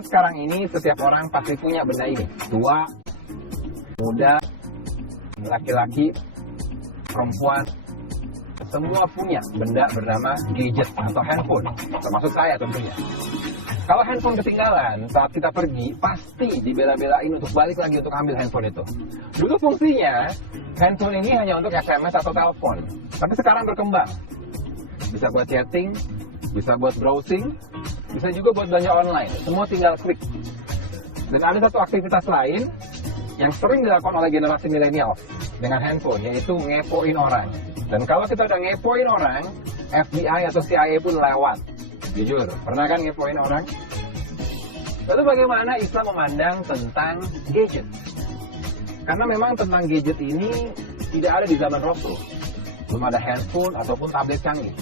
masa sekarang ini setiap orang pasti punya benda ini. Tua, muda, laki-laki, perempuan, semua punya benda bernama gadget atau handphone, termasuk saya tentunya. Kalau handphone ketinggalan saat kita pergi, pasti dibela-belain untuk balik lagi untuk ambil handphone itu. Dulu fungsinya, handphone ini hanya untuk SMS atau telepon, tapi sekarang berkembang. Bisa buat chatting, bisa buat browsing, bisa juga buat belanja online. Semua tinggal klik. Dan ada satu aktivitas lain yang sering dilakukan oleh generasi milenial dengan handphone, yaitu ngepoin orang. Dan kalau kita udah ngepoin orang, FBI atau CIA pun lewat. Jujur, pernah kan ngepoin orang? Lalu bagaimana Islam memandang tentang gadget? Karena memang tentang gadget ini tidak ada di zaman Rasul. Belum ada handphone ataupun tablet canggih.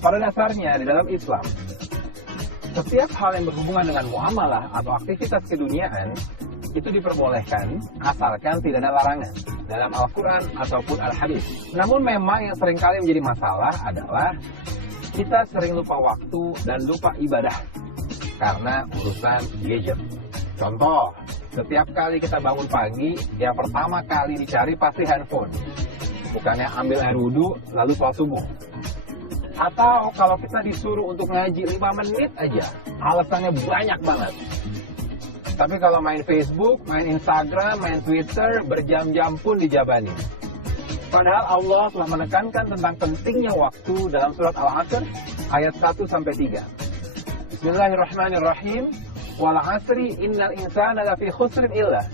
Pada dasarnya di dalam Islam, setiap hal yang berhubungan dengan muamalah atau aktivitas keduniaan itu diperbolehkan asalkan tidak ada larangan dalam Al-Quran ataupun Al-Hadis. Namun memang yang seringkali menjadi masalah adalah kita sering lupa waktu dan lupa ibadah karena urusan gadget. Contoh, setiap kali kita bangun pagi, yang pertama kali dicari pasti handphone. Bukannya ambil air wudhu lalu sholat subuh. Atau kalau kita disuruh untuk ngaji 5 menit aja, alasannya banyak banget. Tapi kalau main Facebook, main Instagram, main Twitter, berjam-jam pun dijabani. Padahal Allah telah menekankan tentang pentingnya waktu dalam surat Al-Asr ayat 1-3. Bismillahirrahmanirrahim. Wal 'asri innal insana lafi khusrin illal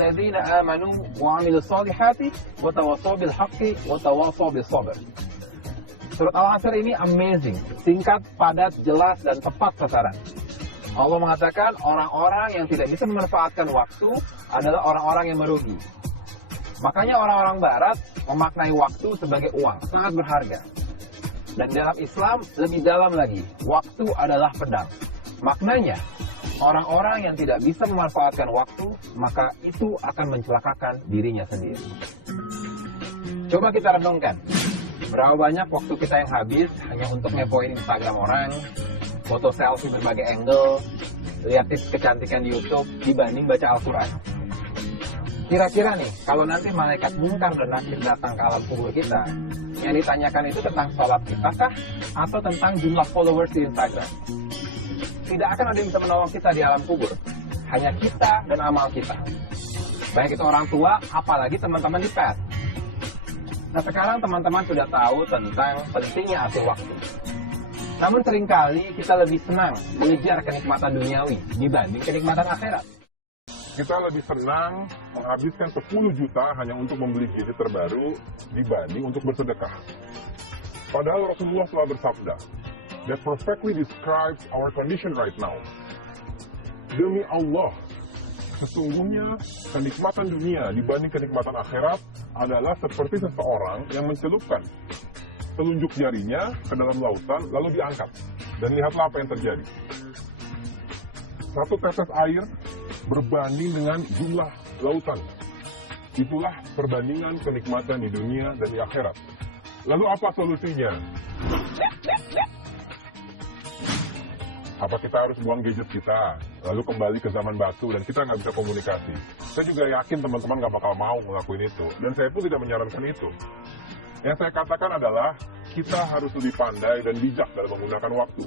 ladzina amanu wa 'amilus solihati wa tawassaw bil haqqi wa tawassaw bis sabr. Surat Al-Asr ini amazing, singkat, padat, jelas, dan tepat sasaran. Allah mengatakan orang-orang yang tidak bisa memanfaatkan waktu adalah orang-orang yang merugi. Makanya orang-orang Barat memaknai waktu sebagai uang, sangat berharga. Dan dalam Islam lebih dalam lagi, waktu adalah pedang. Maknanya, orang-orang yang tidak bisa memanfaatkan waktu, maka itu akan mencelakakan dirinya sendiri. Coba kita renungkan. Berapa banyak waktu kita yang habis hanya untuk ngepoin Instagram orang, foto selfie berbagai angle, lihat tips kecantikan di YouTube dibanding baca Al-Quran. Kira-kira nih, kalau nanti malaikat mungkar dan nakir datang ke alam kubur kita, yang ditanyakan itu tentang sholat kita kah? Atau tentang jumlah followers di Instagram? Tidak akan ada yang bisa menolong kita di alam kubur. Hanya kita dan amal kita. Baik itu orang tua, apalagi teman-teman di pet. Nah sekarang teman-teman sudah tahu tentang pentingnya atur waktu. Namun seringkali kita lebih senang mengejar kenikmatan duniawi dibanding kenikmatan akhirat. Kita lebih senang menghabiskan 10 juta hanya untuk membeli gadget terbaru dibanding untuk bersedekah. Padahal Rasulullah telah bersabda, that perfectly describes our condition right now. Demi Allah, sesungguhnya kenikmatan dunia dibanding kenikmatan akhirat adalah seperti seseorang yang mencelupkan telunjuk jarinya ke dalam lautan lalu diangkat. Dan lihatlah apa yang terjadi. Satu tetes air berbanding dengan jumlah lautan. Itulah perbandingan kenikmatan di dunia dan di akhirat. Lalu apa solusinya? Apa kita harus buang gadget kita, lalu kembali ke zaman batu dan kita nggak bisa komunikasi? Saya juga yakin teman-teman nggak bakal mau ngelakuin itu, dan saya pun tidak menyarankan itu. Yang saya katakan adalah kita harus lebih pandai dan bijak dalam menggunakan waktu.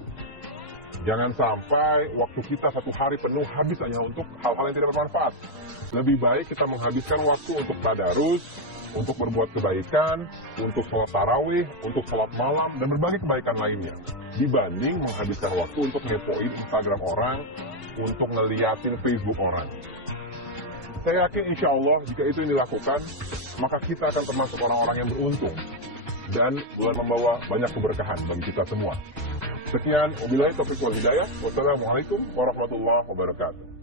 Jangan sampai waktu kita satu hari penuh habis hanya untuk hal-hal yang tidak bermanfaat. Lebih baik kita menghabiskan waktu untuk tadarus, untuk berbuat kebaikan, untuk sholat tarawih, untuk sholat malam, dan berbagai kebaikan lainnya. Dibanding menghabiskan waktu untuk ngepoin Instagram orang, untuk ngeliatin Facebook orang. Saya yakin insya Allah jika itu yang dilakukan, maka kita akan termasuk orang-orang yang beruntung. Dan membawa banyak keberkahan bagi kita semua. Sekian, wabillahi taufiq wal hidayah. Wassalamualaikum warahmatullahi wabarakatuh.